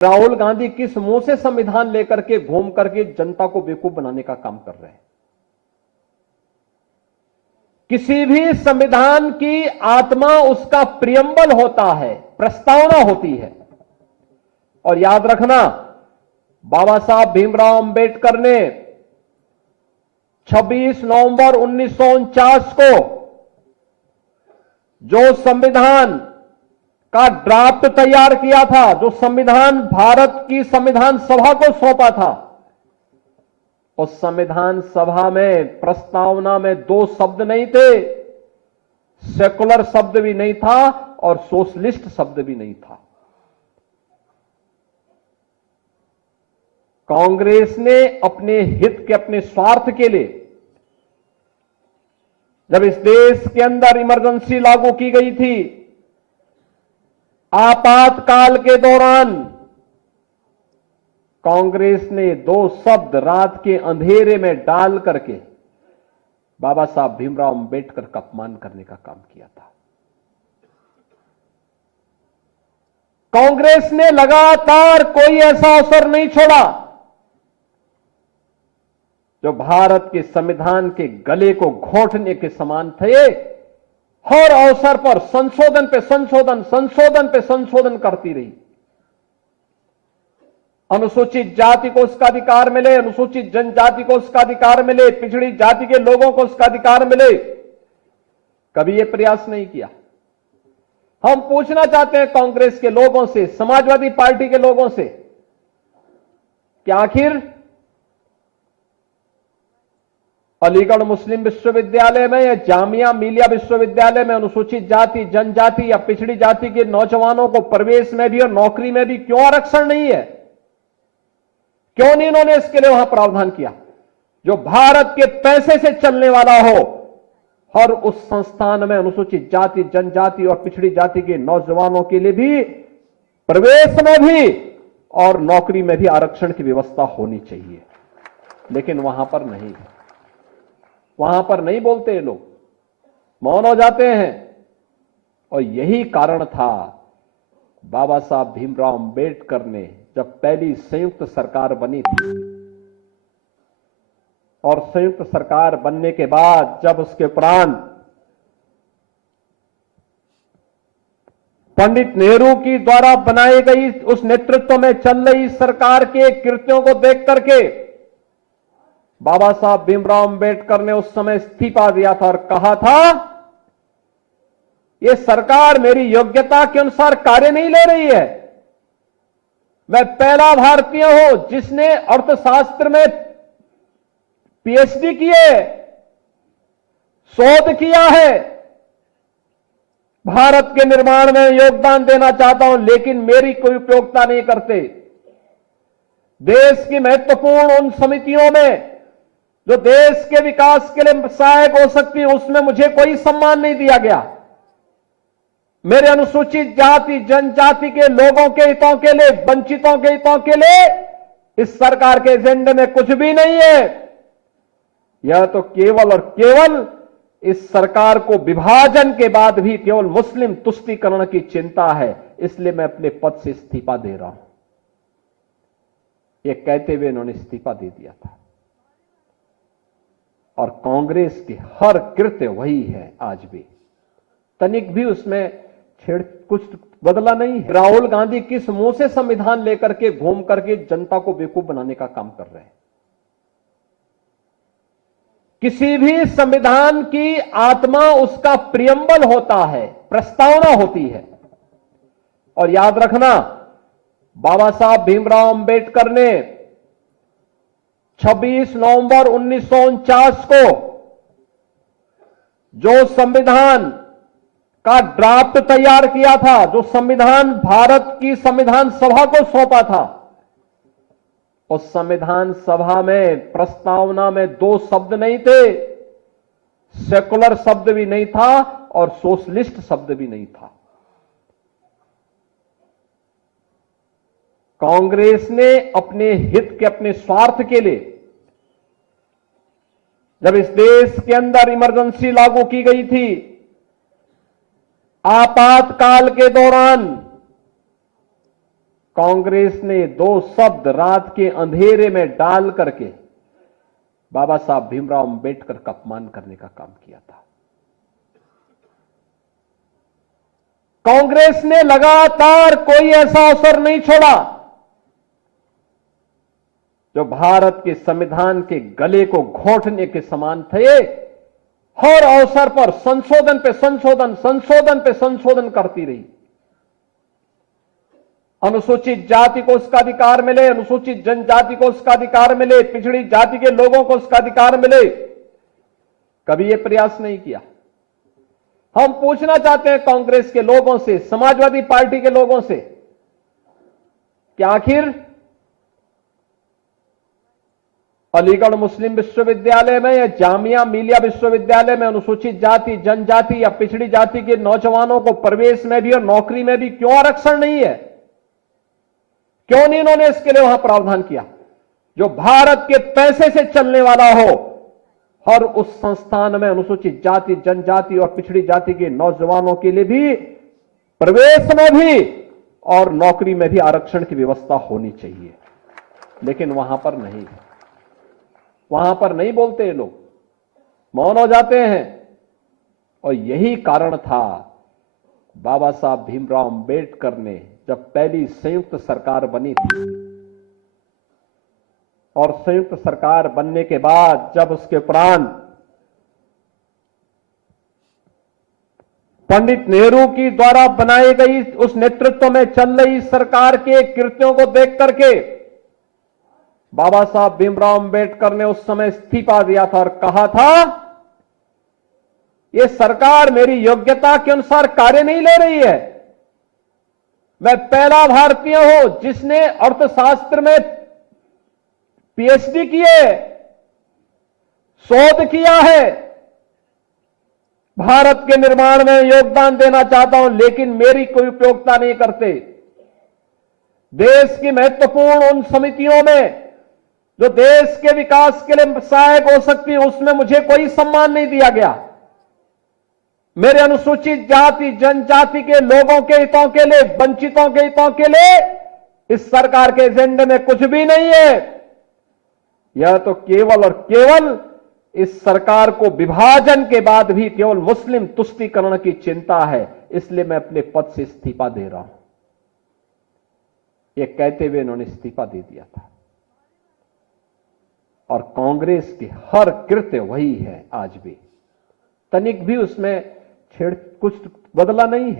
राहुल गांधी किस मुंह से संविधान लेकर के घूम करके जनता को बेवकूफ बनाने का काम कर रहे हैं। किसी भी संविधान की आत्मा उसका प्रियम्बल होता है, प्रस्तावना होती है। और याद रखना, बाबा साहब भीमराव अंबेडकर ने 26 नवंबर 1949 को जो संविधान का ड्राफ्ट तैयार किया था, जो संविधान भारत की संविधान सभा को सौंपा था, उस संविधान सभा में प्रस्तावना में 2 शब्द नहीं थे, सेकुलर शब्द भी नहीं था और सोशलिस्ट शब्द भी नहीं था। कांग्रेस ने अपने हित के, अपने स्वार्थ के लिए जब इस देश के अंदर इमरजेंसी लागू की गई थी, आपातकाल के दौरान कांग्रेस ने 2 शब्द रात के अंधेरे में डाल करके बाबा साहब भीमराव अंबेडकर का अपमान करने का काम किया था। कांग्रेस ने लगातार कोई ऐसा अवसर नहीं छोड़ा जो भारत के संविधान के गले को घोंटने के समान थे। हर अवसर पर संशोधन पे संशोधन, संशोधन पे संशोधन करती रही। अनुसूचित जाति को उसका अधिकार मिले, अनुसूचित जनजाति को उसका अधिकार मिले, पिछड़ी जाति के लोगों को उसका अधिकार मिले, कभी यह प्रयास नहीं किया। हम पूछना चाहते हैं कांग्रेस के लोगों से, समाजवादी पार्टी के लोगों से, कि आखिर अलीगढ़ मुस्लिम विश्वविद्यालय में या जामिया मिलिया विश्वविद्यालय में अनुसूचित जाति, जनजाति या पिछड़ी जाति के नौजवानों को प्रवेश में भी और नौकरी में भी क्यों आरक्षण नहीं है? क्यों नहीं इन्होंने इसके लिए वहां प्रावधान किया? जो भारत के पैसे से चलने वाला हो, हर उस संस्थान में अनुसूचित जाति, जनजाति और पिछड़ी जाति के नौजवानों के लिए भी प्रवेश में भी और नौकरी में भी आरक्षण की व्यवस्था होनी चाहिए। लेकिन वहां पर नहीं, वहां पर नहीं बोलते ये लोग, मौन हो जाते हैं। और यही कारण था बाबा साहब भीमराव अंबेडकर ने जब पहली संयुक्त सरकार बनी थी, और संयुक्त सरकार बनने के बाद जब उसके उपरांत पंडित नेहरू की द्वारा बनाई गई उस नेतृत्व में चल रही सरकार के कृत्यों को देख करके बाबा साहब भीमराव अंबेडकर ने उस समय इस्तीफा दिया था और कहा था, यह सरकार मेरी योग्यता के अनुसार कार्य नहीं ले रही है। मैं पहला भारतीय हूं जिसने अर्थशास्त्र में पीएचडी की है, शोध किया है, भारत के निर्माण में योगदान देना चाहता हूं, लेकिन मेरी कोई उपयोगिता नहीं करते। देश की महत्वपूर्ण उन समितियों में जो देश के विकास के लिए सहायक हो सकती है, उसमें मुझे कोई सम्मान नहीं दिया गया। मेरे अनुसूचित जाति, जनजाति के लोगों के हितों के लिए, वंचितों के हितों के लिए इस सरकार के एजेंडे में कुछ भी नहीं है। यह तो केवल और केवल इस सरकार को विभाजन के बाद भी केवल मुस्लिम तुष्टीकरण की चिंता है, इसलिए मैं अपने पद से इस्तीफा दे रहा हूं, यह कहते हुए इन्होंने इस्तीफा दे दिया था। और कांग्रेस की हर कृत्य वही है आज भी, तनिक भी उसमें कुछ बदला नहीं है। राहुल गांधी किस मुंह से संविधान लेकर के घूम करके जनता को बेवकूफ बनाने का काम कर रहे हैं। किसी भी संविधान की आत्मा उसका प्रियम्बल होता है, प्रस्तावना होती है। और याद रखना, बाबा साहब भीमराव अंबेडकर ने 26 नवंबर 1949 को जो संविधान का ड्राफ्ट तैयार किया था, जो संविधान भारत की संविधान सभा को सौंपा था, उस संविधान सभा में प्रस्तावना में 2 शब्द नहीं थे, सेकुलर शब्द भी नहीं था और सोशलिस्ट शब्द भी नहीं था। कांग्रेस ने अपने हित के, अपने स्वार्थ के लिए जब इस देश के अंदर इमरजेंसी लागू की गई थी, आपातकाल के दौरान कांग्रेस ने दो शब्द रात के अंधेरे में डाल करके बाबा साहब भीमराव अंबेडकर का अपमान करने का काम किया था। कांग्रेस ने लगातार कोई ऐसा अवसर नहीं छोड़ा जो भारत के संविधान के गले को घोंटने के समान थे। हर अवसर पर संशोधन पे संशोधन, संशोधन पे संशोधन करती रही। अनुसूचित जाति को उसका अधिकार मिले, अनुसूचित जनजाति को उसका अधिकार मिले, पिछड़ी जाति के लोगों को उसका अधिकार मिले, कभी यह प्रयास नहीं किया। हम पूछना चाहते हैं कांग्रेस के लोगों से, समाजवादी पार्टी के लोगों से कि आखिर अलीगढ़ मुस्लिम विश्वविद्यालय में या जामिया मिलिया विश्वविद्यालय में अनुसूचित जाति, जनजाति या पिछड़ी जाति के नौजवानों को प्रवेश में भी और नौकरी में भी क्यों आरक्षण नहीं है? क्यों नहीं इन्होंने इसके लिए वहां प्रावधान किया? जो भारत के पैसे से चलने वाला हो, हर उस संस्थान में अनुसूचित जाति, जनजाति और पिछड़ी जाति के नौजवानों के लिए भी प्रवेश में भी और नौकरी में भी आरक्षण की व्यवस्था होनी चाहिए। लेकिन वहां पर नहीं, वहां पर नहीं बोलते ये लोग, मौन हो जाते हैं। और यही कारण था बाबा साहब भीमराव अंबेडकर ने जब पहली संयुक्त सरकार बनी थी और संयुक्त सरकार बनने के बाद जब उसके उपरांत पंडित नेहरू की द्वारा बनाई गई उस नेतृत्व में चल रही सरकार के कृत्यों को देख करके बाबा साहब भीमराव अंबेडकर ने उस समय इस्तीफा दिया था और कहा था, यह सरकार मेरी योग्यता के अनुसार कार्य नहीं ले रही है। मैं पहला भारतीय हूं जिसने अर्थशास्त्र में पीएचडी की है, शोध किया है, भारत के निर्माण में योगदान देना चाहता हूं, लेकिन मेरी कोई उपयोगिता नहीं करते। देश की महत्वपूर्ण उन समितियों में जो देश के विकास के लिए सहायक हो सकती है, उसमें मुझे कोई सम्मान नहीं दिया गया। मेरे अनुसूचित जाति, जनजाति के लोगों के हितों के लिए, वंचितों के हितों के लिए इस सरकार के एजेंडे में कुछ भी नहीं है। यह तो केवल और केवल इस सरकार को विभाजन के बाद भी केवल मुस्लिम तुष्टीकरण की चिंता है, इसलिए मैं अपने पद से इस्तीफा दे रहा हूं। यह कहते हुए इन्होंने इस्तीफा दे दिया था। और कांग्रेस की हर कृत्य वही है आज भी, तनिक भी उसमें कुछ बदला नहीं है।